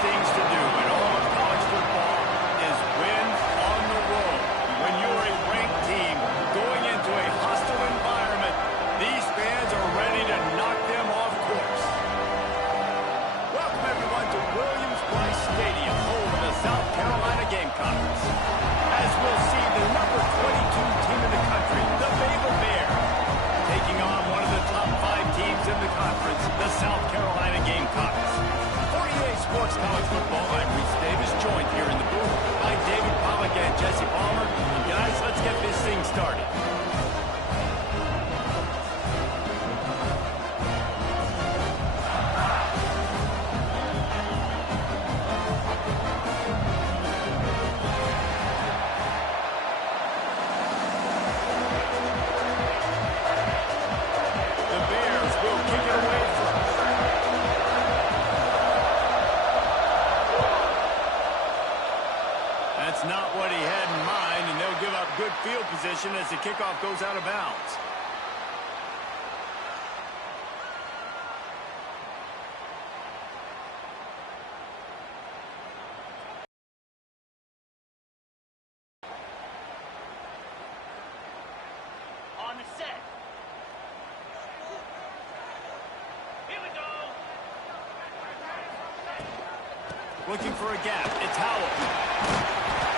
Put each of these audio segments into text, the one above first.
things to do in all of college football is win on the road. When you're a ranked team going into a hostile environment, these fans are ready to knock them off course. Welcome, everyone, to Williams-Brice Stadium, home of the South Carolina Gamecocks. As we'll see, the number 22 team in the country, the Baylor Bears, taking on one of the top 5 teams in the conference, the South Carolina Gamecocks. For EA Sports College Football, I'm Reese Davis, joined here in the booth by David Pollack and Jesse Palmer. And guys, let's get this thing started. That's not what he had in mind, and they'll give up good field position as the kickoff goes out of bounds. On the set. Here we go. Looking for a gap. It's Howell.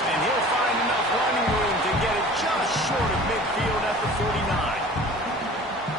And he'll find enough running room to get it just short of midfield at the 49.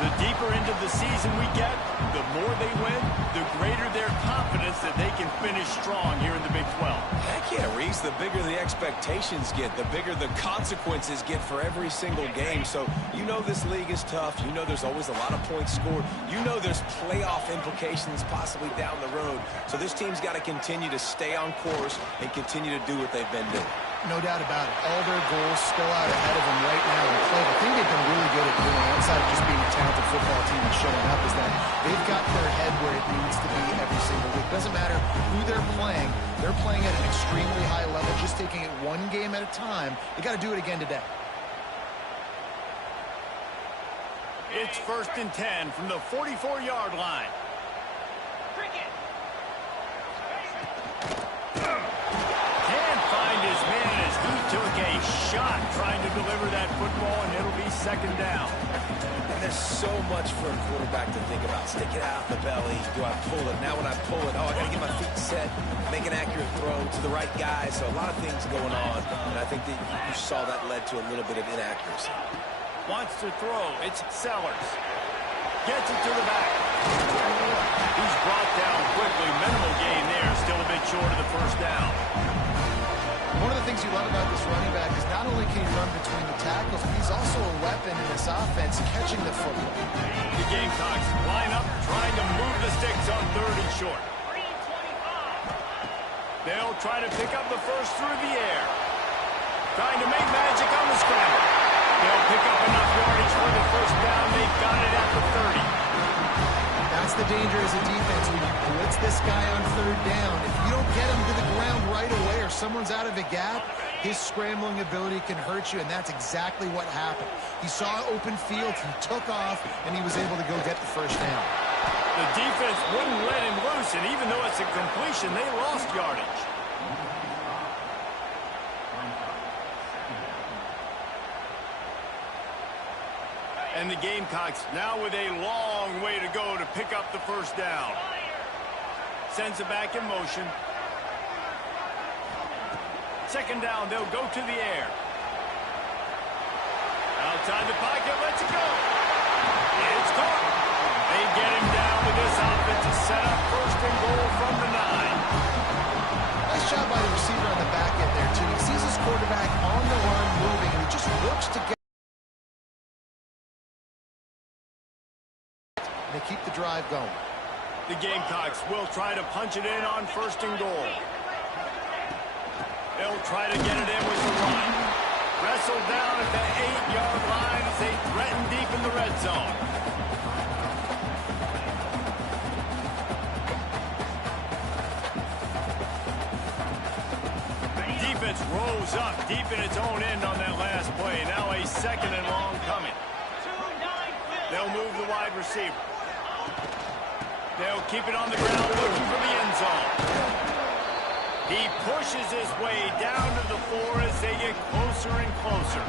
The deeper into the season we get, the more they win, the greater their confidence that they can finish strong here in the Big 12. Heck yeah, Reese. The bigger the expectations get, the bigger the consequences get for every single game. So you know this league is tough. You know there's always a lot of points scored. You know there's playoff implications possibly down the road. So this team's got to continue to stay on course and continue to do what they've been doing. No doubt about it. All their goals still out ahead of them right now in play. The thing they've been really good at doing, outside of just being a talented football team and showing up, is that they've got their head where it needs to be every single week. Doesn't matter who they're playing at an extremely high level, just taking it one game at a time. They got to do it again today. It's 1st and 10 from the 44-yard line. Cricket. Can't find his man as he took a shot trying to deliver that football, and it'll be 2nd down. And there's so much for a quarterback to think about. Stick it out the belly. Do I pull it? Now when I pull it, I got to get my feet set, make an accurate throw to the right guy. So a lot of things going on, and I think that you saw that led to a little bit of inaccuracy. Wants to throw. It's Sellers. Gets it to the back. He's brought down quickly. Minimal gain there. Still a bit short of the 1st down. One of the things you love about this running back is not only can he run between the tackles, but he's also a weapon in this offense, catching the football. The Gamecocks line up, trying to move the sticks on 3rd and short. They'll try to pick up the first through the air. Trying to make magic on the scramble. They'll pick up enough yardage for the 1st down. They've got it at the 30. That's the danger as a defense when you blitz this guy on 3rd down. If you don't get him to the ground right away or someone's out of a gap, his scrambling ability can hurt you, and that's exactly what happened. He saw open field, he took off, and he was able to go get the 1st down. The defense wouldn't let him loose, and even though it's a completion, they lost yardage. And the Gamecocks now with a long way to go to pick up the 1st down. Sends it back in motion. 2nd down, they'll go to the air. Outside the pocket, lets it go. It's caught. They get him down with this offensive setup. 1st and goal from the 9. Nice job by the receiver on the back end there, too. He sees his quarterback on the run moving, and he just looks to get. They keep the drive going. The Gamecocks will try to punch it in on 1st and goal. They'll try to get it in with the run. Wrestled down at the 8-yard line as they threaten deep in the red zone. Defense rose up deep in its own end on that last play. Now a 2nd and long coming. They'll move the wide receiver. They'll keep it on the ground looking for the end zone. He pushes his way down to the 4 as they get closer and closer.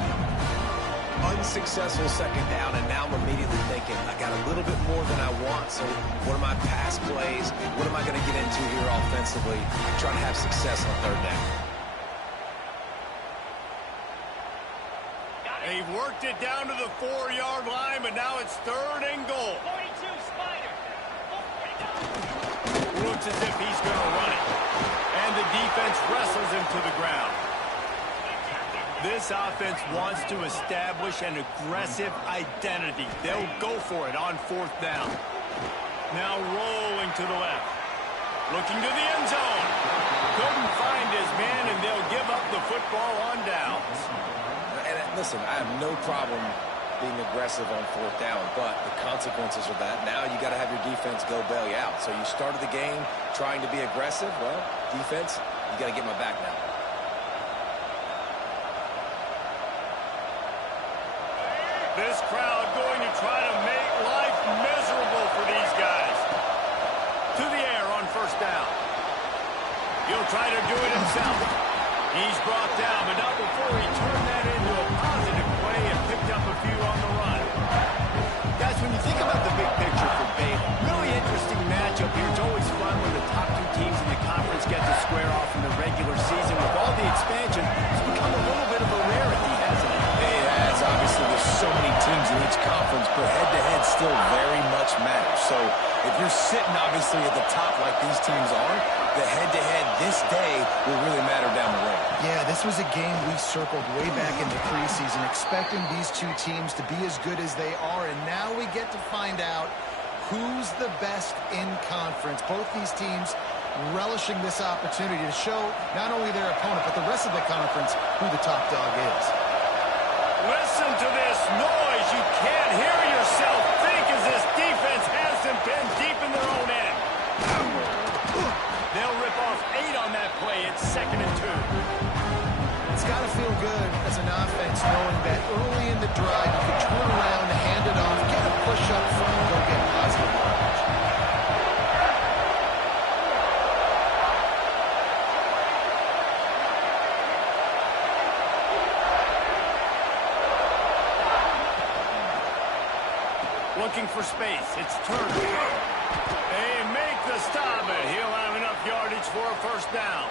Unsuccessful second down, and now I'm immediately thinking, I got a little bit more than I want, so what are my pass plays? What am I going to get into here offensively? Trying to have success on third down. They've worked it down to the 4-yard line, but now it's 3rd and goal. 42, Spider. Looks as if he's going to run it. And the defense wrestles him to the ground. This offense wants to establish an aggressive identity. They'll go for it on 4th down. Now rolling to the left. Looking to the end zone. Couldn't find his man, and they'll give up the football on downs. And listen, I have no problem being aggressive on 4th down, but the consequences of that, now you got to have your defense go bail you out. So you started the game trying to be aggressive. Well, defense, you got to get my back now. This crowd going to try to make life miserable for these guys. To the air on 1st down. He'll try to do it himself. He's brought down, but not before he turned that into a positive play and picked up a few on the run. Guys, when you think about the big picture for Baylor, really interesting matchup here. It's always fun when the top 2 teams in the conference get to square off in the regular season. With all the expansion, it's become a little bit of a rarity, hasn't it? It has. Obviously, there's so many teams in each conference, but head-to-head still very much matters. So if you're sitting, obviously, at the top like these teams are, the head-to-head this day will really matter down the road. Yeah, this was a game we circled way back in the preseason, expecting these 2 teams to be as good as they are, and now we get to find out who's the best in conference. Both these teams relishing this opportunity to show not only their opponent, but the rest of the conference who the top dog is. Listen to this noise. You can't hear yourself think as this defense has them pinned deep in their own end. They'll rip off 8 on that play. It's 2nd and 2. It's got to feel good as an offense knowing that early in the drive you can turn around, hand it off, get a push up front, and go get positive yardage. Looking for space. It's Turner. They make the stop, and he'll have enough yardage for a 1st down.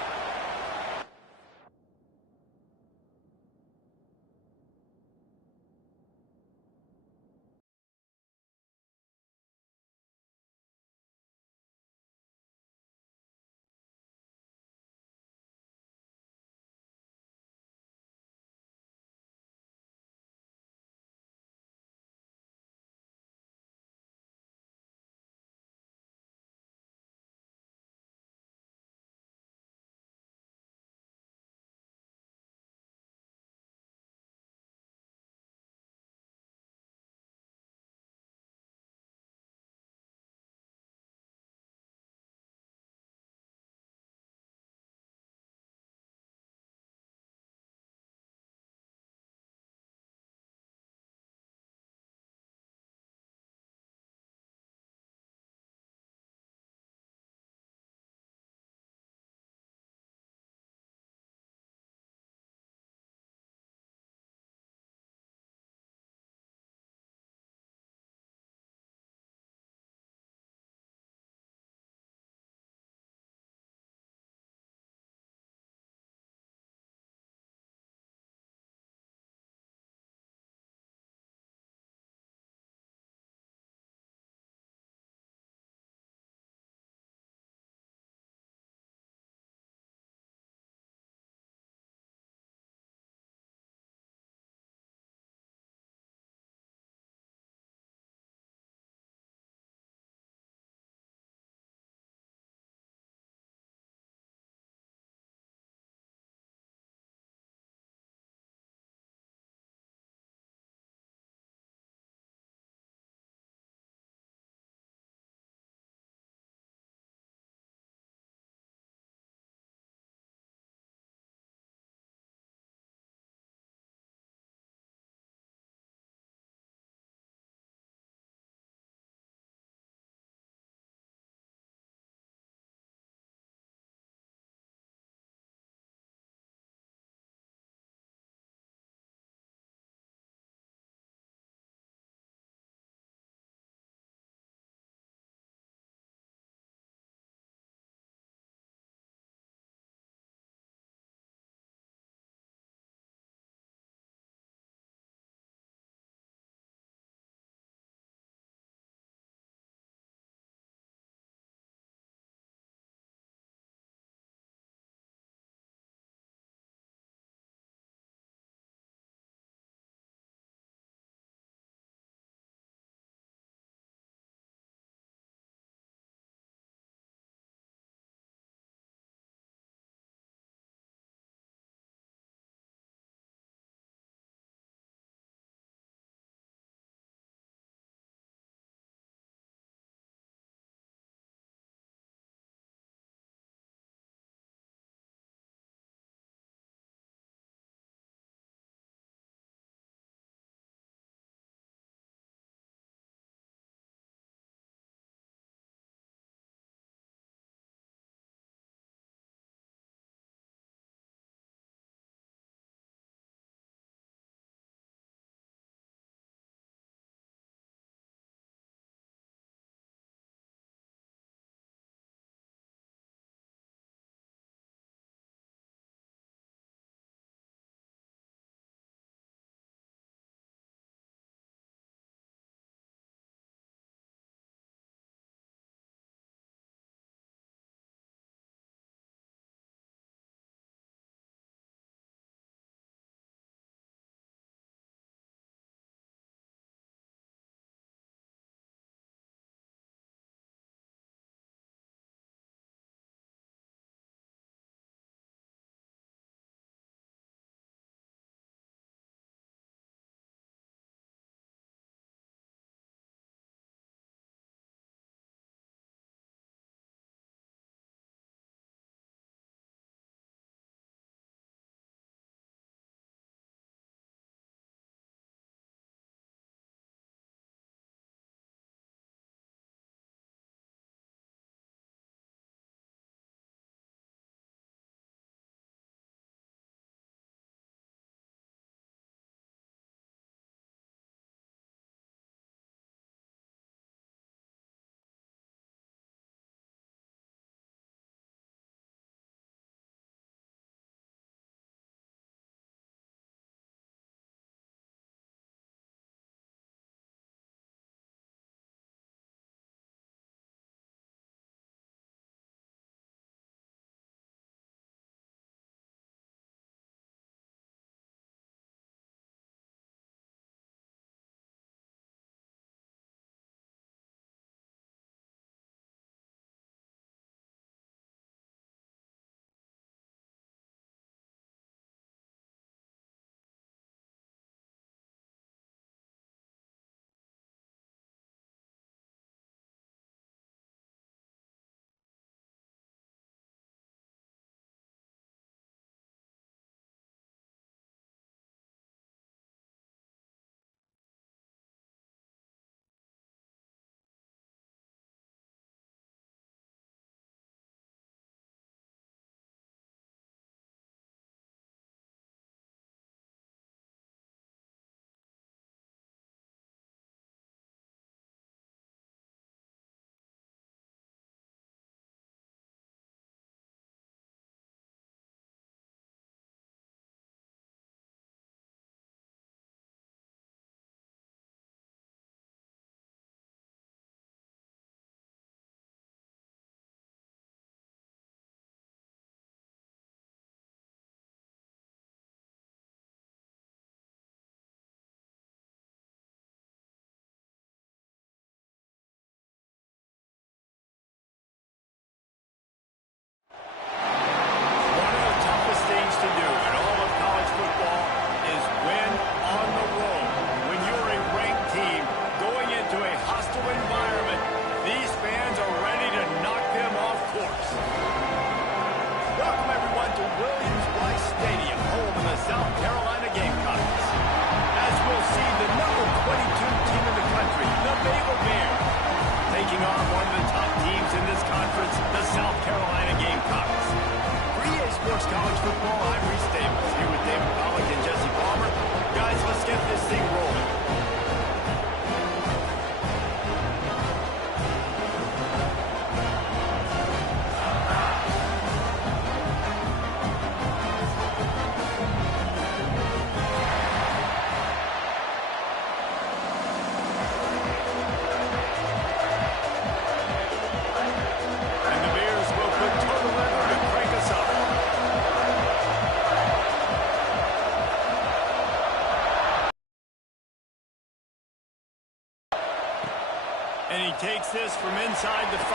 And he takes this from inside the 5.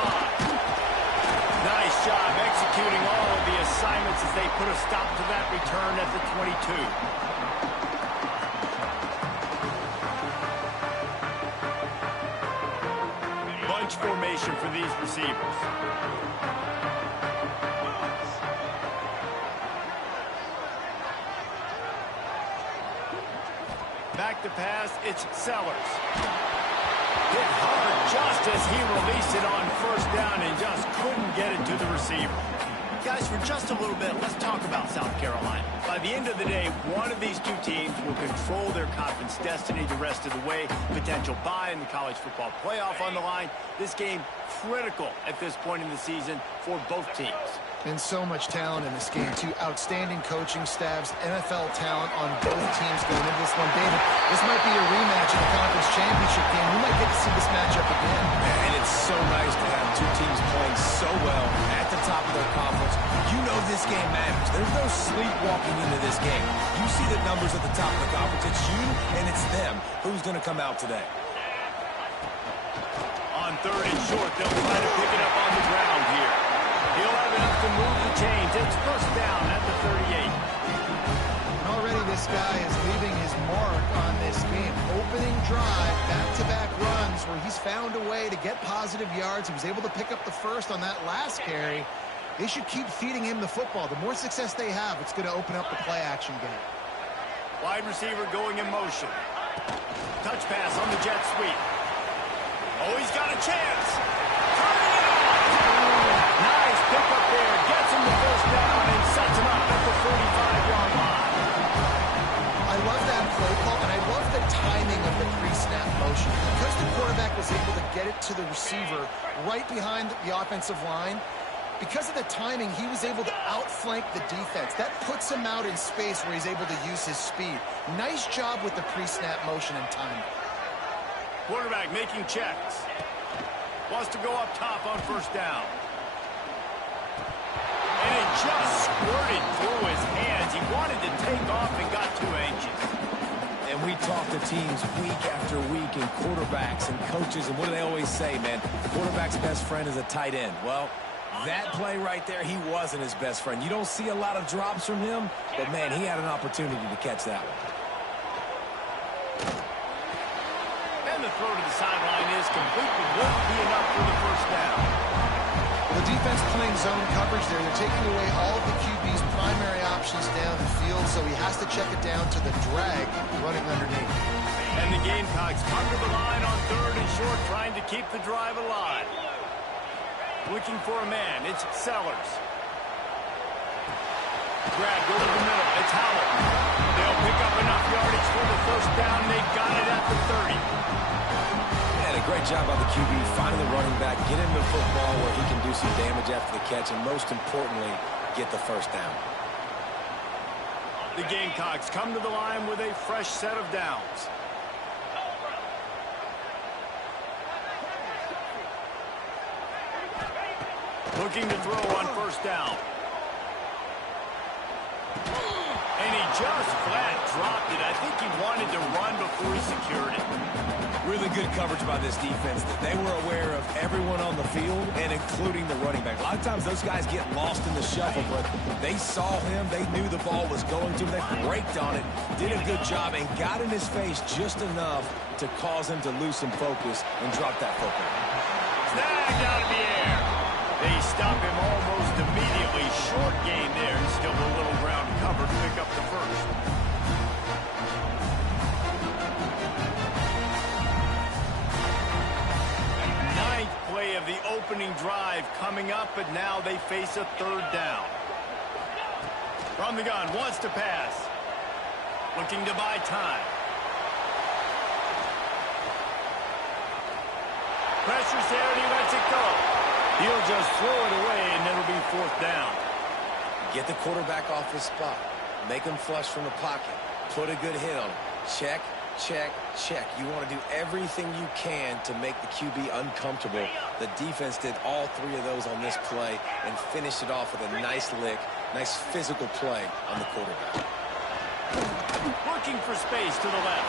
Nice job executing all of the assignments as they put a stop to that return at the 22. Bunch formation for these receivers. Back to pass, it's Sellers. Hit hard just as he released it on first down and just couldn't get it to the receiver. Guys, for just a little bit, let's talk about South Carolina. By the end of the day, one of these two teams will control their conference destiny the rest of the way. Potential bye in the college football playoff on the line. This game critical at this point in the season for both teams. And so much talent in this game, too. Outstanding coaching staffs, NFL talent on both teams going into this one. David, this might be a rematch in the conference championship game. We might get to see this matchup again. And it's so nice to have two teams playing so well at the top of their conference. You know this game matters. There's no sleepwalking into this game. You see the numbers at the top of the conference. It's you and it's them. Who's going to come out today? On 3rd and short, they'll try to pick it up on the ground here. He'll have enough to move the chains. It's first down at the 38. And already this guy is leaving his mark on this game. Opening drive, back-to-back runs where he's found a way to get positive yards. He was able to pick up the first on that last carry. They should keep feeding him the football. The more success they have, it's going to open up the play-action game. Wide receiver going in motion. Touch pass on the jet sweep. Oh, he's got a chance. Turning it on. Nice pick up there. Gets him the first down and sets him up at the 45-yard line. I love that play call, and I love the timing of the pre-snap motion. Because the quarterback was able to get it to the receiver right behind the offensive line, because of the timing, he was able to outflank the defense. That puts him out in space where he's able to use his speed. Nice job with the pre-snap motion and timing. Quarterback making checks. Wants to go up top on first down. And it just squirted through his hands. He wanted to take off and got too anxious. And we talk to teams week after week and quarterbacks and coaches, and what do they always say, man? Quarterback's best friend is a tight end. Well, that play right there, he wasn't his best friend. You don't see a lot of drops from him, but, man, he had an opportunity to catch that one. And the throw to the sideline is complete, but won't be enough for the first down. The defense playing zone coverage there. They're taking away all of the QB's primary options down the field, so he has to check it down to the drag running underneath. And the Gamecocks come to the line on 3rd and short, trying to keep the drive alive. Looking for a man. It's Sellers. Grab, go to the middle. It's Howell. They'll pick up enough yardage for the first down. They got it at the 30. And a great job by the QB finding the running back, get him the football where he can do some damage after the catch, and most importantly, get the first down. The Gamecocks come to the line with a fresh set of downs. Looking to throw on first down. And he just flat dropped it. I think he wanted to run before he secured it. Really good coverage by this defense. They were aware of everyone on the field and including the running back. A lot of times those guys get lost in the shuffle, but they saw him. They knew the ball was going to him. They braked on it, did a good job, and got in his face just enough to cause him to lose some focus and drop that football. Snagged out of the air. They stop him almost immediately. Short gain there, and still a little ground covered to pick up the first. Ninth play of the opening drive coming up, but now they face a 3rd down. From the gun, wants to pass. Looking to buy time. Pressure's there, and he lets it go. He'll just throw it away, and it'll be 4th down. Get the quarterback off his spot. Make him flush from the pocket. Put a good hit on him. Check, check, check. You want to do everything you can to make the QB uncomfortable. The defense did all 3 of those on this play and finished it off with a nice lick, nice physical play on the quarterback. Working for space to the left.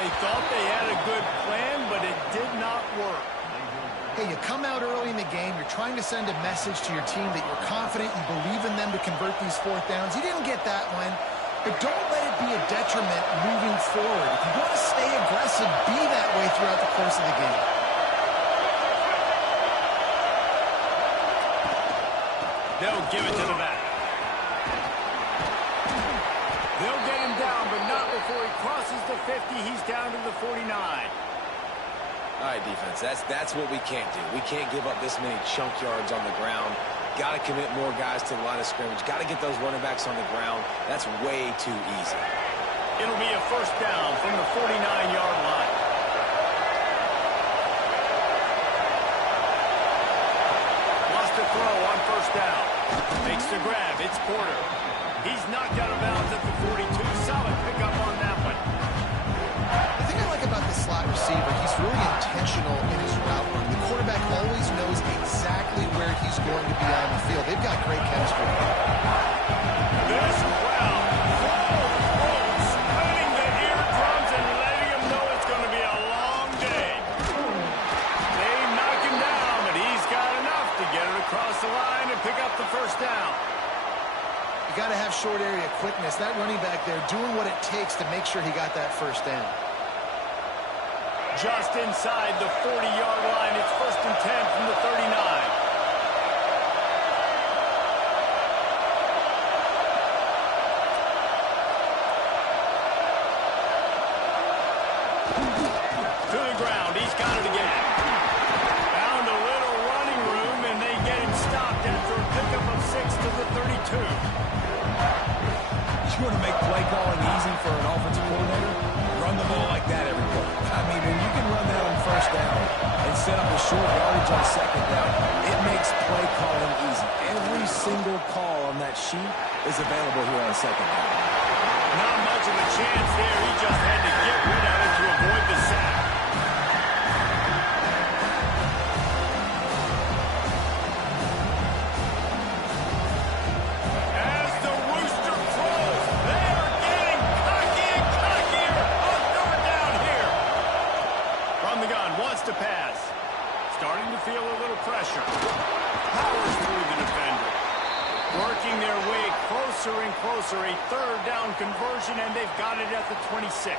They They thought they had a good plan, but it did not work. Hey, you come out early in the game, you're trying to send a message to your team that you're confident, you believe in them to convert these fourth downs. You didn't get that one, but don't let it be a detriment moving forward. If you want to stay aggressive, be that way throughout the course of the game. They'll give it to the back. They'll get him down, but not before he crosses the 50. He's down to the 49. All right, defense, that's what we can't do. We can't give up this many chunk yards on the ground. Got to commit more guys to the line of scrimmage. Got to get those running backs on the ground. That's way too easy. It'll be a first down from the 49-yard line. Lost a throw on first down. Makes the grab. It's Porter. He's knocked out of bounds at the 42. Solid pickup on that one. The thing I like about the slot receiver, he's really intentional in his route run. The quarterback always knows exactly where he's going to be on the field. They've got great chemistry. This crowd splitting the eardrums and letting him know it's going to be a long day. They knock him down, but he's got enough to get it across the line and pick up the first down. You got to have short area quickness. That running back there doing what it takes to make sure he got that first down. Just inside the 40-yard line. It's first and 10 from the 39. To the ground. He's got it again. Found a little running room, and they get him stopped after a pickup of 6 to the 32. You want to make play calling easy for an offensive coordinator? Run the ball like that every play. I mean, when you can run that on first down and set up a short yardage on second down, it makes play calling easy. Every single call on that sheet is available here on second down. Not much of a chance there. He just had to get rid of it to avoid the sack. As the rooster crows, they are getting cocky and cockier on third down here. From the gun, wants to pass. Starting to feel a little pressure. Powers through the defender. Working their way closer and closer. A third down conversion, and they've got it at the 26.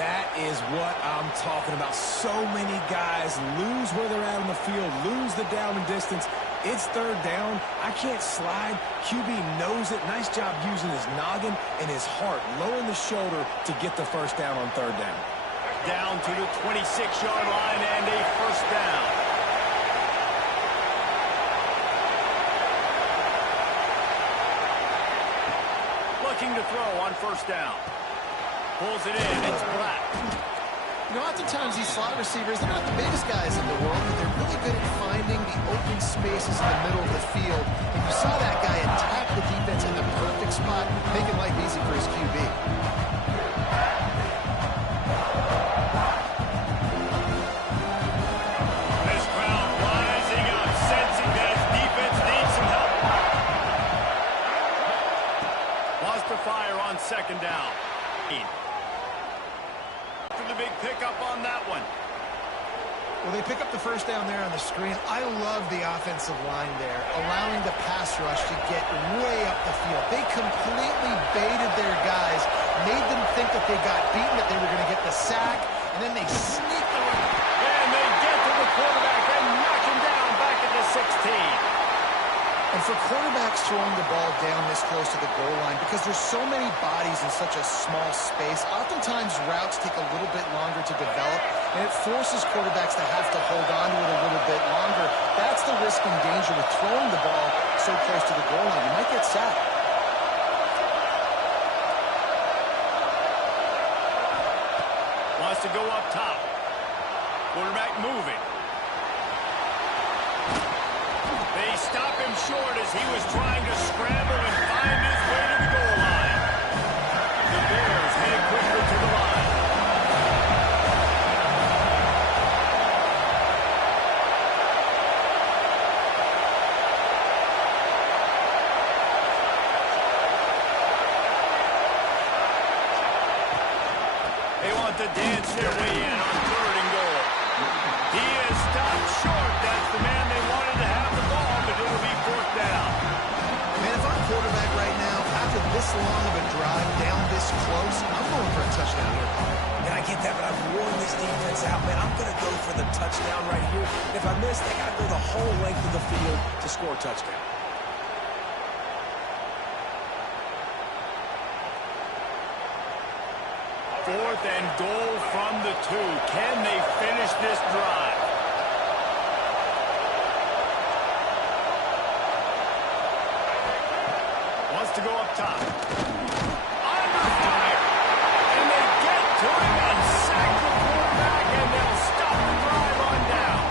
That is what I'm talking about. So many guys lose where they're at on the field, lose the down and distance. It's third down. I can't slide. QB knows it. Nice job using his noggin and his heart, lowering the shoulder to get the first down on third down. Down to the 26-yard line and a first down. Looking to throw on first down. Pulls it in. It's Black. You know, oftentimes these slot receivers, they're not the biggest guys in the world, but they're really good at finding the open spaces in the middle of the field. And you saw that guy attack the defense in the perfect spot, making life easy for his QB. This crowd rising up, sensing that his defense needs some help. Lost to fire on second down. For the big pickup on that one. Well, they pick up the first down there on the screen. I love the offensive line there, allowing the pass rush to get way up the field. They completely baited their guys, made them think that they got beaten, that they were going to get the sack, and then they sneak around. And they get to the quarterback and knock him down back at the 16. And for quarterbacks throwing the ball down this close to the goal line, because there's so many bodies in such a small space, oftentimes routes take a little bit longer to develop, and it forces quarterbacks to have to hold on to it a little bit longer. That's the risk and danger with throwing the ball so close to the goal line. You might get sacked. Wants to go up top. Quarterback moving. They stop him short as he was trying to scramble and find his way to the goal line. The Bears heading quickly to the line. They want to dance their way in on 3rd and goal. He is stopped short. That's the man they wanted to have the ball, but it'll be 4th down. Man, if I'm quarterback right now, after this long of a drive down this close, I'm going for a touchdown here. And I get that, but I've worn this defense out, man. I'm going to go for the touchdown right here. And if I miss, they got to go the whole length of the field to score a touchdown. Fourth and goal from the 2. Can they finish this drive? Wants to go up top. Under fire. And they get to him and sack the quarterback, and they'll stop the drive on down.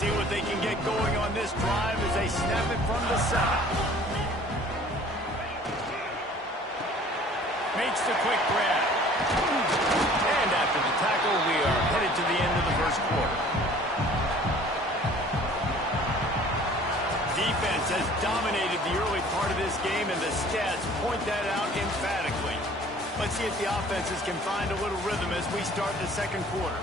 See what they can get going on this drive as they snap it from the side. Makes the quick grab. And after the tackle, we are headed to the end of the first quarter. Defense has dominated the early part of this game, and the stats point that out emphatically. Let's see if the offenses can find a little rhythm as we start the second quarter.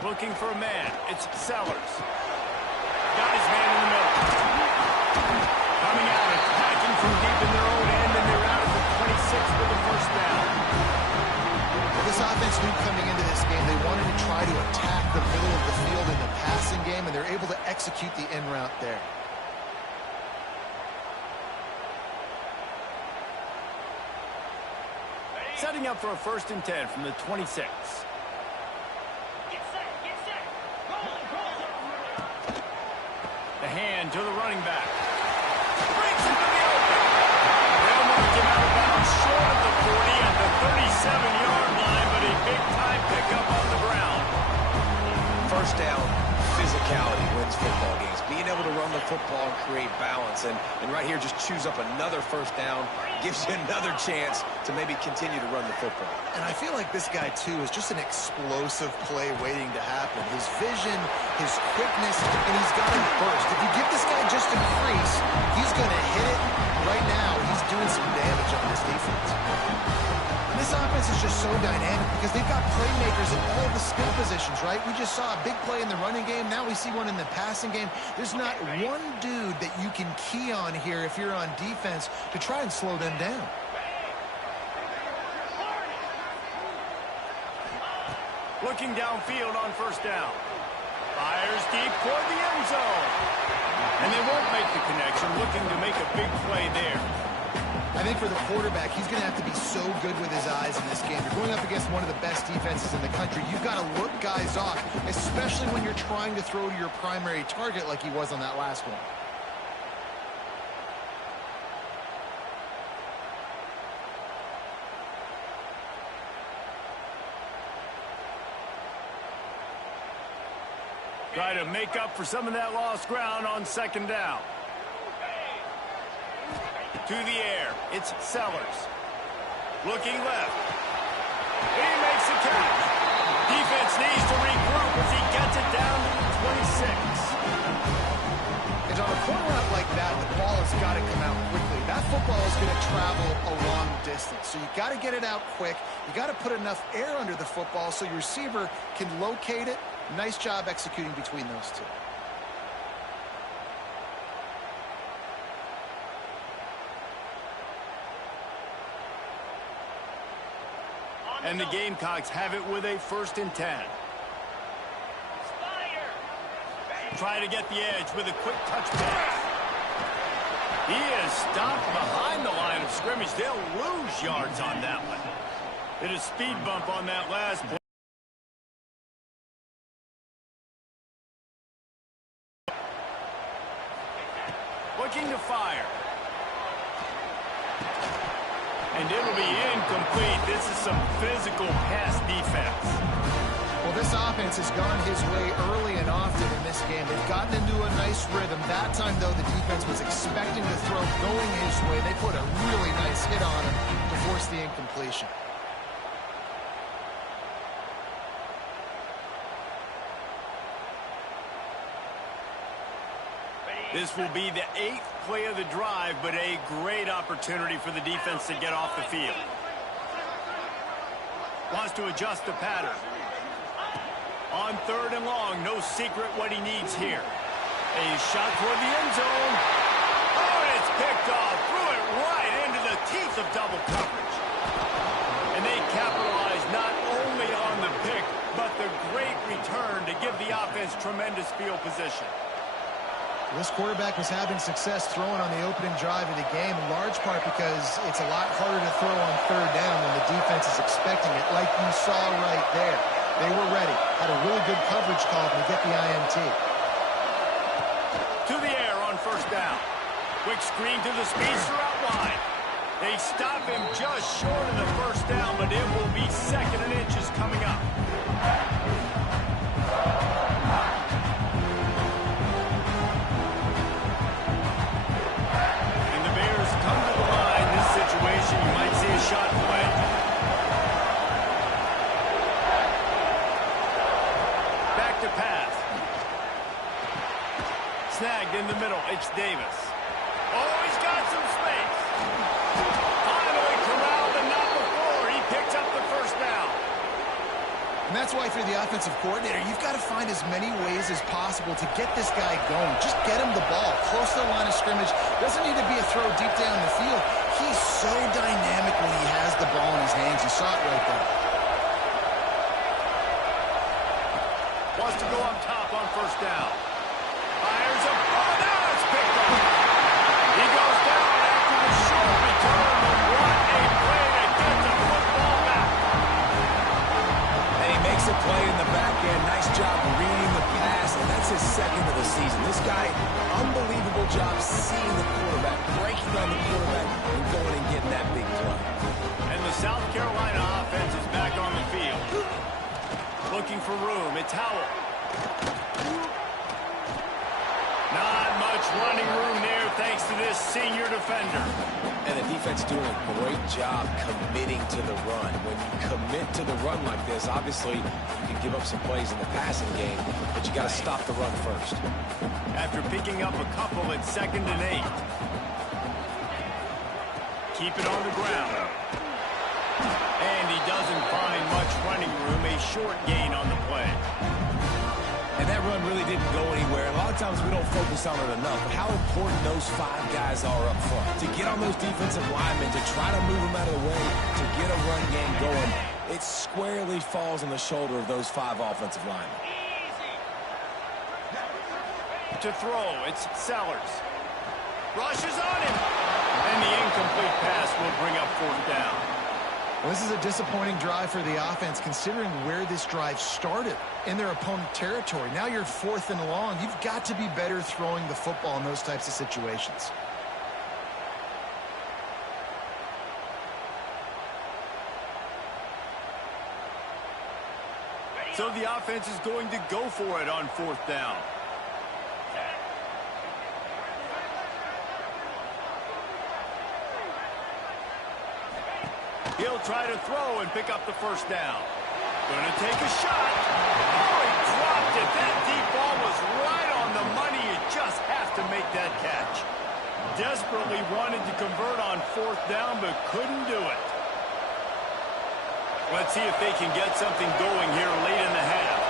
Looking for a man. It's Sellers. Got his man in the middle. Coming out, attacking from deep in their own end, and they're out at the 26 for the 1st down. Well, this offense knew coming into this game they wanted to try to attack the middle of the field in the passing game, and they're able to execute the in route there. Setting up for a 1st and 10 from the 26. The hand to the running back. Breaks into the open. They'll mark him out of bounds short of the 40 at the 37-yard line, but a big-time pickup on the ground. 1st down, physicality wins football games. Being able to run the football and create balance. And right here, just choose up another 1st down. Gives you another chance to maybe continue to run the football. And I feel like this guy, too, is just an explosive play waiting to happen. His vision, his quickness, and he's got a burst. If you give this guy just a crease, he's going to hit it. Right now, he's doing some damage on this defense. This offense is just so dynamic because they've got playmakers at all the skill positions, right? We just saw a big play in the running game. Now we see one in the passing game. There's not one dude that you can key on here if you're on defense to try and slow them down. Looking downfield on 1st down. Fires deep toward the end zone. And they won't make the connection, looking to make a big play there. I think for the quarterback, he's going to have to be so good with his eyes in this game. You're going up against one of the best defenses in the country. You've got to look guys off, especially when you're trying to throw to your primary target like he was on that last one. Try to make up for some of that lost ground on 2nd down. To the air, it's Sellers. Looking left. He makes a catch. Defense needs to regroup as he gets it down to the 26. And on a corner route like that, the ball has got to come out quickly. That football is going to travel a long distance. So you got to get it out quick. You got to put enough air under the football so your receiver can locate it. Nice job executing between those two. And the Gamecocks have it with a 1st and 10. Try to get the edge with a quick touch pass. He is stopped behind the line of scrimmage. They'll lose yards on that one. Hit a speed bump on that last play. Looking to fire. And it'll be incomplete. This is some physical pass defense. Well, this offense has gone his way early and often in this game. They've gotten into a nice rhythm. That time, though, the defense was expecting the throw going his way. They put a really nice hit on him to force the incompletion. This will be the 8th play of the drive, but a great opportunity for the defense to get off the field. Wants to adjust the pattern. On 3rd and long, no secret what he needs here. A shot toward the end zone. Oh, and it's picked off. Threw it right into the teeth of double coverage. And they capitalize not only on the pick, but the great return to give the offense tremendous field position. This quarterback was having success throwing on the opening drive of the game, in large part because it's a lot harder to throw on 3rd down when the defense is expecting it, like you saw right there. They were ready, had a really good coverage call to get the INT. To the air on 1st down. Quick screen to the speedster out wide. They stop him just short of the 1st down, but it will be 2nd and inches coming up. You might see a shot play. Back to pass. Snagged in the middle. It's Davis. Oh, he's got some space. Finally corralled and not before. He picks up the 1st down. And that's why, if you're the offensive coordinator, you've got to find as many ways as possible to get this guy going. Just get him the ball close to the line of scrimmage. Doesn't need to be a throw deep down the field. He's so dynamic when he has the ball in his hands. You saw it right there. Wants to go up top on 1st down. Fires a ball. Now it's picked up. He goes down after the short return. But what a play to get the football back. And he makes a play in the back end. Nice job reading the pass, and that's his 2nd of the season. This guy, unbelievable job seeing the quarterback, breaking on the quarterback, and going and getting that big play. And the South Carolina offense is back on the field. Looking for room. It's Howell. Not much running room there thanks to this senior defender. And the defense doing a great job committing to the run. When you commit to the run like this, obviously you can give up some plays in the passing game, but you got to stop the run first. After picking up a couple, it's 2nd and 8. Keep it on the ground. And he doesn't find much running room. A short gain on the play. And that run really didn't go anywhere. A lot of times we don't focus on it enough, but how important those 5 guys are up front. To get on those defensive linemen, to try to move them out of the way, to get a run game going, it squarely falls on the shoulder of those 5 offensive linemen. To throw, it's Sellers. Rushes on him. And the incomplete pass will bring up 4th down. Well, this is a disappointing drive for the offense, considering where this drive started, in their opponent territory. Now you're 4th and long. You've got to be better throwing the football in those types of situations. So the offense is going to go for it on 4th down. He'll try to throw and pick up the 1st down. Going to take a shot. Oh, he dropped it. That deep ball was right on the money. You just have to make that catch. Desperately wanted to convert on 4th down, but couldn't do it. Let's see if they can get something going here late in the half.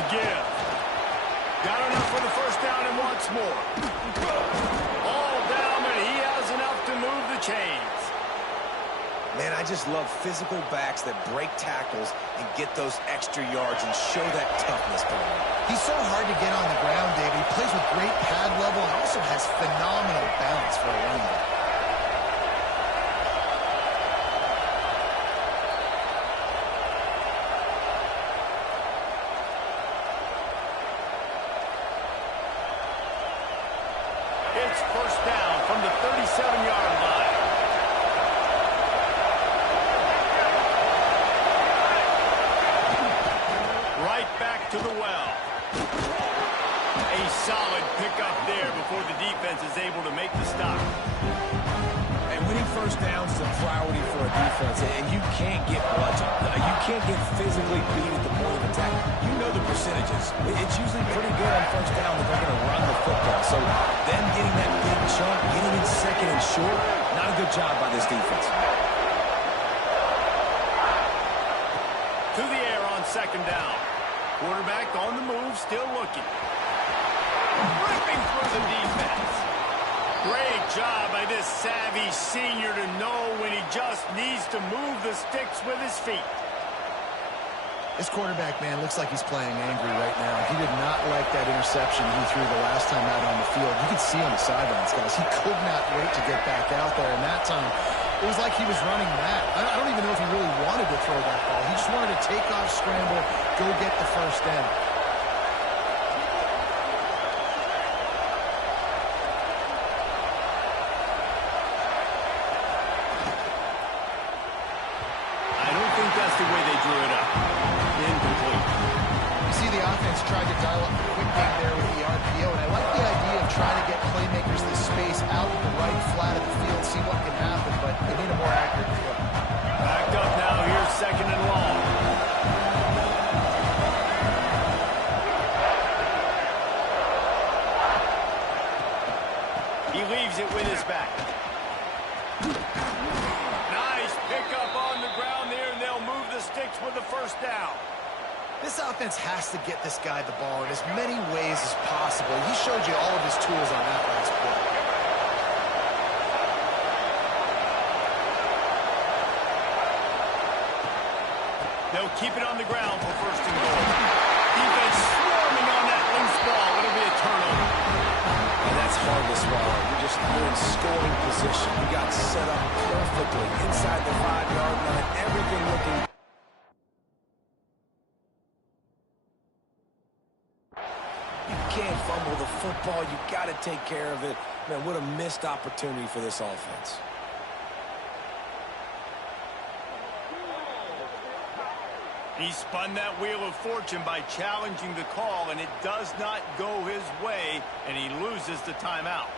The give. Got enough for the 1st down and wants more. All down, but he has enough to move the chains. Man, I just love physical backs that break tackles and get those extra yards and show that toughness. He's so hard to get on the ground, David. He plays with great pad level and also has phenomenal balance for a running back. it's first down from the 37-yard line. Right back to the well. A solid pickup there before the defense is able to make the stop. And winning first downs is a priority for a defense, and you can't get bludgeoned. You can't get physically beat at the point of attack. You know the percentages. It's usually pretty good on first down that they're going to run the football. So them getting that big chunk, getting in second and short, not a good job by this defense. To the air on second down. Quarterback on the move, still looking. Ripping through the defense. Great job by this savvy senior to know when he just needs to move the sticks with his feet. This quarterback, man, looks like he's playing angry right now. He did not like that interception he threw the last time out on the field. You could see on the sidelines, guys. He could not wait to get back out there. And that time, it was like he was running mad. I don't even know if he really wanted to throw that ball. He just wanted to take off, scramble, go get the first down. I don't think that's the way they drew it up. Incomplete. You see the offense tried to dial up the quick game there with the RPO, and I like the idea of trying to get playmakers this space out in the right flat of the field, see what can happen, but they need a more accurate throw. Backed up now, here's second and long. He leaves it with his back. Nice pickup on the ground there, and they'll move the sticks with the first down. This offense has to get this guy the ball in as many ways as possible. He showed you all of his tools on that last play. They'll keep it on the ground for first and goal. Defense swarming on that loose ball. It'll be a turnover. And that's hard to swallow. You're in scoring position. You got set up perfectly inside the 5-yard line. Everything looking. You can't fumble the football. You got to take care of it. Man, what a missed opportunity for this offense. He spun that wheel of fortune by challenging the call, and it does not go his way, and he loses the timeout.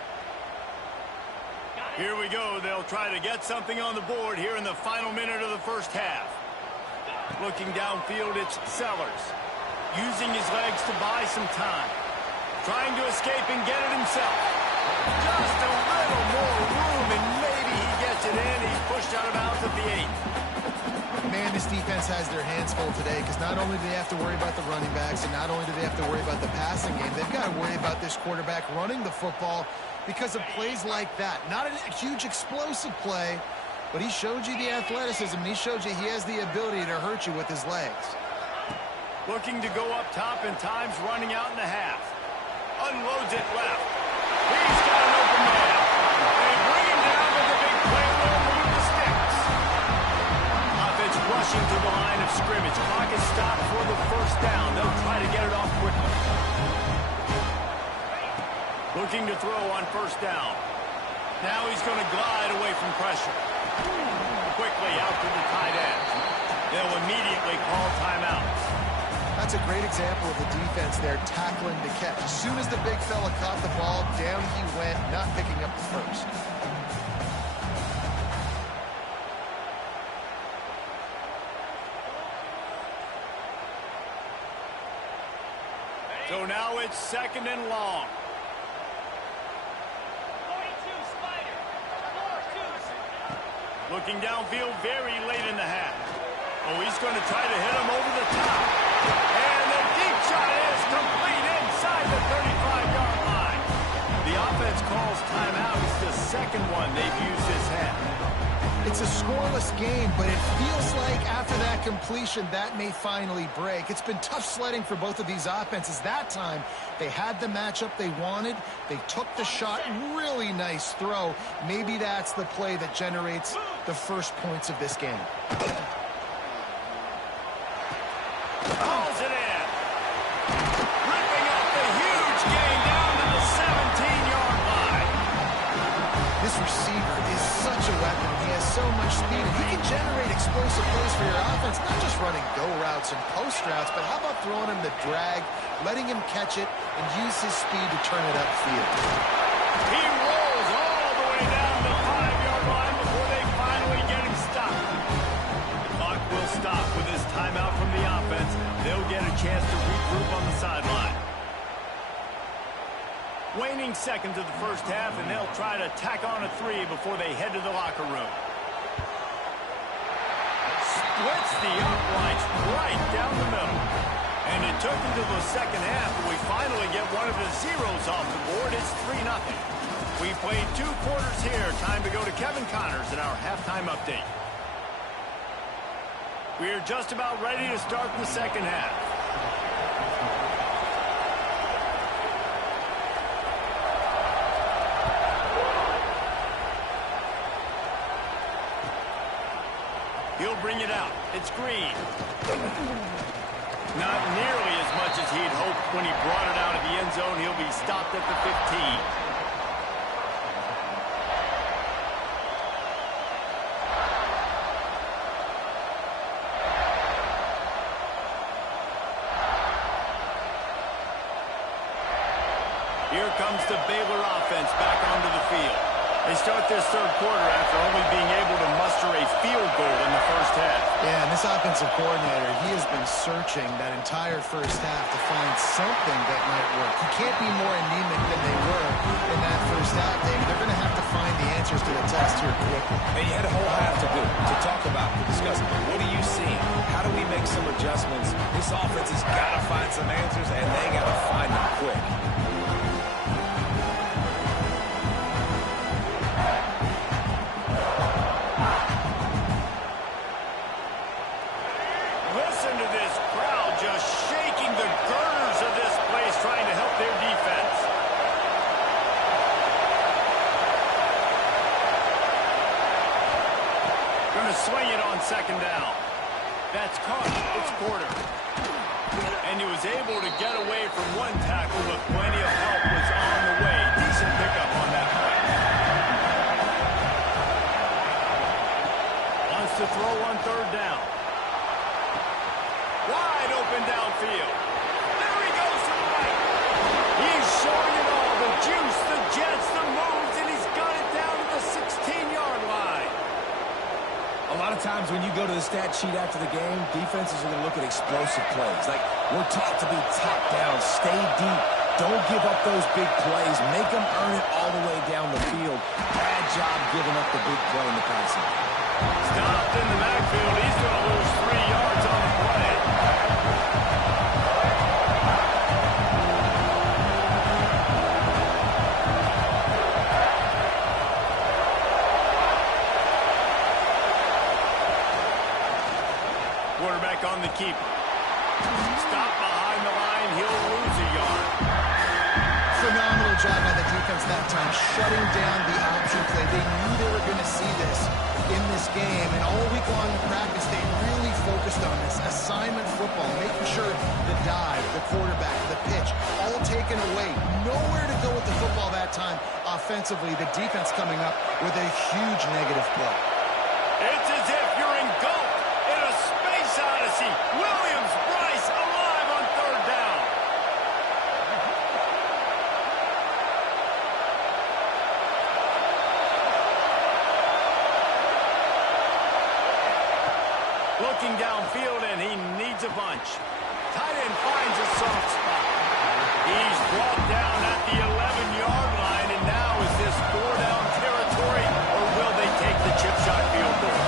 Here we go. They'll try to get something on the board here in the final minute of the first half. Looking downfield, it's Sellers. Using his legs to buy some time. Trying to escape and get it himself. Just a little more room, and maybe he gets it in. He's pushed out of bounds at the 8. Man, this defense has their hands full today because not only do they have to worry about the running backs and not only do they have to worry about the passing game, they've got to worry about this quarterback running the football because of plays like that. Not a huge explosive play, but he showed you the athleticism. He showed you he has the ability to hurt you with his legs. Looking to go up top and times running out in the half. Unloads it left. He's got an open man. They bring him down with the big play. They'll move the sticks. Offense rushing to the line of scrimmage. Clock is stopped for the first down. They'll try to get it off quickly. Looking to throw on first down. Now he's going to glide away from pressure. Quickly out to the tight end. They'll immediately call timeouts. That's a great example of the defense there tackling the catch. As soon as the big fella caught the ball, down he went, not picking up the first. So now it's second and long. 42, Spider. 4-2. Looking downfield very late in the half. Oh, he's going to try to hit him over the top. And the deep shot is complete inside the 35-yard line. The offense calls timeout. It's the second one they've used this half. It's a scoreless game, but it feels like after that completion, that may finally break. It's been tough sledding for both of these offenses. That time, they had the matchup they wanted. They took the shot. Really nice throw. Maybe that's the play that generates the first points of this game. Hauls it in. Ripping up the huge gain down to the 17-yard line. such a weapon. He has so much speed, and he can generate explosive plays for your offense, not just running go routes and post routes, but how about throwing him the drag, letting him catch it, and use his speed to turn it upfield. He rolls all the way down the 5-yard line before they finally get him stopped. The clock will stop with this timeout from the offense. They'll get a chance to regroup on the sideline. Waning seconds of the first half, and they'll try to tack on a 3 before they head to the locker room. Splits the uprights right down the middle. And it took until the second half, but we finally get one of the zeros off the board. It's 3-0. We played 2 quarters here. Time to go to Kevin Connors in our halftime update. We are just about ready to start the second half. He'll bring it out. It's Green. Not nearly as much as he'd hoped when he brought it out of the end zone. He'll be stopped at the 15. Here comes the Baylor offense back onto the field. They start this third quarter after only being able to muster a field goal in the first half. Yeah, and this offensive coordinator, he has been searching that entire first half to find something that might work. He can't be more anemic than they were in that first half, Dave. They're going to have to find the answers to the test here quickly. And you had a whole half to do to talk about, to discuss. What are you seeing? How do we make some adjustments? This offense has got to find some answers, and they got to find them quick. Listen to this crowd just shaking the girders of this place, trying to help their defense. Going to swing it on second down. That's caught. It's Porter. And he was able to get away from one tackle, but plenty of help was on the way. Decent pickup on that play. Wants to throw on third down. Wide open downfield. There he goes to the right. He's showing it all. The juice, the jets, the moves, and he's got it down to the 16-yard line. A lot of times when you go to the stat sheet after the game, defenses are going to look at explosive plays. Like, we're taught to be top down, stay deep, don't give up those big plays, make them earn it all the way down the field. Bad job giving up the big play in the passing. Stopped in the backfield. He's going to lose 3 yards on the play. Quarterback on the keeper. Stop behind the line. He'll lose a yard. Phenomenal job by the defense that time, shutting down the option play. They knew they were going to see this in this game, and all week long in practice, they really focused on this assignment football, making sure the dive, the quarterback, the pitch, all taken away. Nowhere to go with the football that time offensively. The defense coming up with a huge negative play. It's as if you're engulfed in a space odyssey. Williams, Bryce, alive on third down. Looking downfield, and he needs a bunch. Tight end finds a soft spot. He's brought down at the 11-yard line, and now is this 4-down territory, or will they take the chip shot field goal?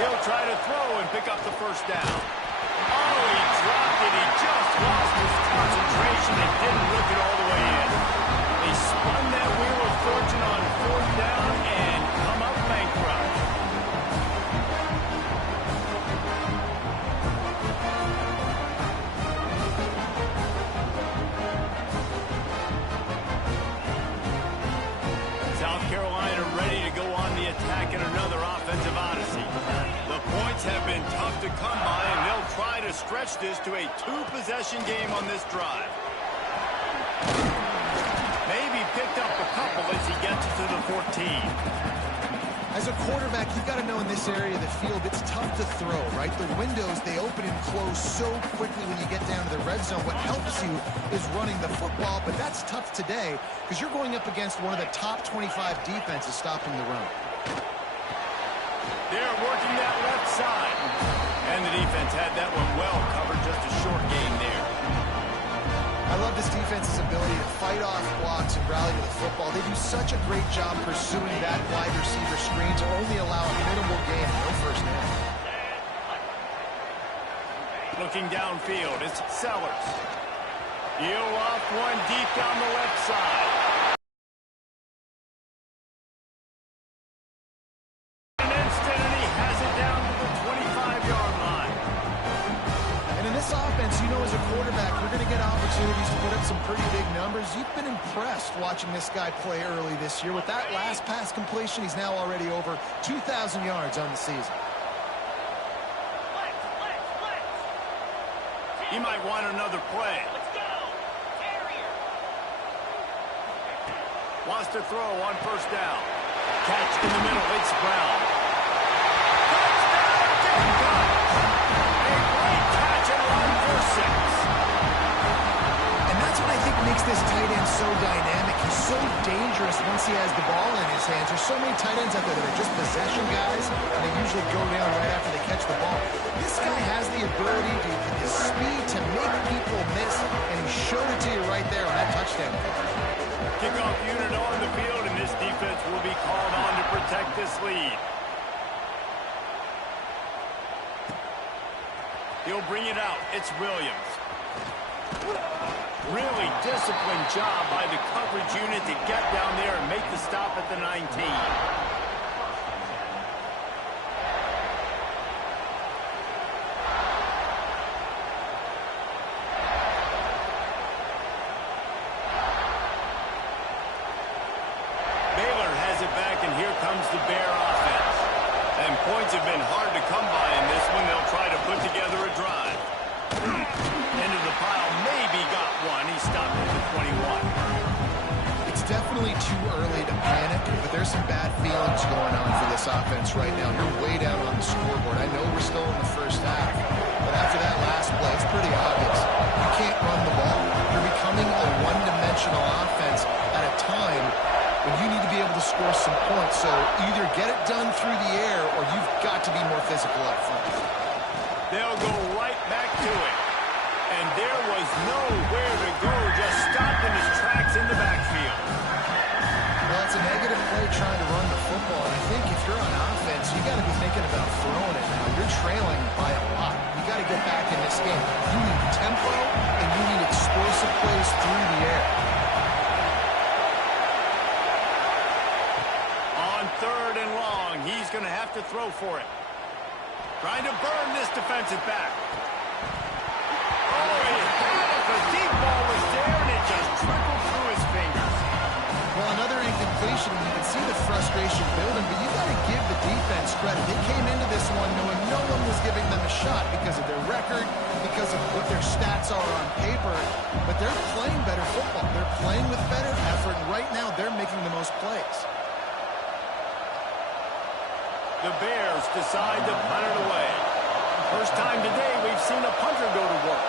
He'll try to throw and pick up the first down. Oh, he dropped it. He just lost his concentration and didn't look it all the way in. They spun that wheel of fortune on fourth down and come up bankrupt. South Carolina ready to go on the attack in another opportunity. tough to come by, and they'll try to stretch this to a two-possession game on this drive. Maybe picked up a couple as he gets to the 14. As a quarterback, you've got to know in this area of the field, it's tough to throw, right? The windows, they open and close so quickly when you get down to the red zone. What helps you is running the football, but that's tough today because you're going up against one of the top 25 defenses stopping the run. They're working that left side. And the defense had that one well covered, just a short gain there. I love this defense's ability to fight off blocks and rally to the football. They do such a great job pursuing that wide receiver screen to only allow a minimal gain, no first down. Looking downfield, it's Sellers. He'll off one deep down the left side. An instant, and he has it down to the 25-yard line. And in this offense, you know as a quarterback, you're going to get opportunities to put up some pretty big numbers. You've been impressed watching this guy play early this year. With that last pass completion, he's now already over 2,000 yards on the season. He might want another play. Let's go. Carrier. Wants to throw on first down. Catch in the middle. It's Brown. Touchdown, Jacobs! A great catch and run for 6. And that's what I think makes this tight end so dynamic. He's so dangerous once he has the ball in his hands. There's so many tight ends out there that are just possession guys, and they usually go down right after they catch the ball. This guy has the ability to his speed to make people miss, and he showed it to you right there on that touchdown. Kickoff unit on the field, and this defense will be called on to protect this lead. He'll bring it out. It's Williams. Really disciplined job by the coverage unit to get down there and make the stop at the 19. Baylor has it back, and here comes the Bear offense. And points have been hard to come by in this one. They'll try to put together a drive. Into the pile, maybe got one. He stopped at the 21. It's definitely too early to panic, but there's some bad feelings going on for this offense right now. You're way down on the scoreboard. I know we're still in the first half, but after that last play, it's pretty obvious. You can't run the ball. You're becoming a one-dimensional offense at a time when you need to be able to score some points. So either get it done through the air or you've got to be more physical up front. They'll go right back to it. And there was nowhere to go, just stopped in his tracks in the backfield. Well, it's a negative play trying to run the football, and I think if you're on offense, you got to be thinking about throwing it now. You're trailing by a lot. You got to get back in this game. You need tempo, and you need explosive plays through the air. On 3rd and long, he's going to have to throw for it. Trying to burn this defensive back. Oh, he had it. The deep ball was there, and it just trickled through his fingers. Well, another incompletion. You can see the frustration building, but you got to give the defense credit. They came into this one knowing no one was giving them a shot because of their record, because of what their stats are on paper, but they're playing better football. They're playing with better effort, and right now they're making the most plays. The Bears decide to punt it away. First time today we've seen a punter go to work.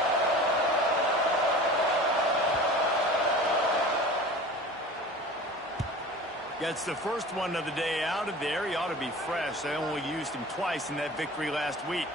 Gets the first one of the day out of there. He ought to be fresh. They only used him twice in that victory last week.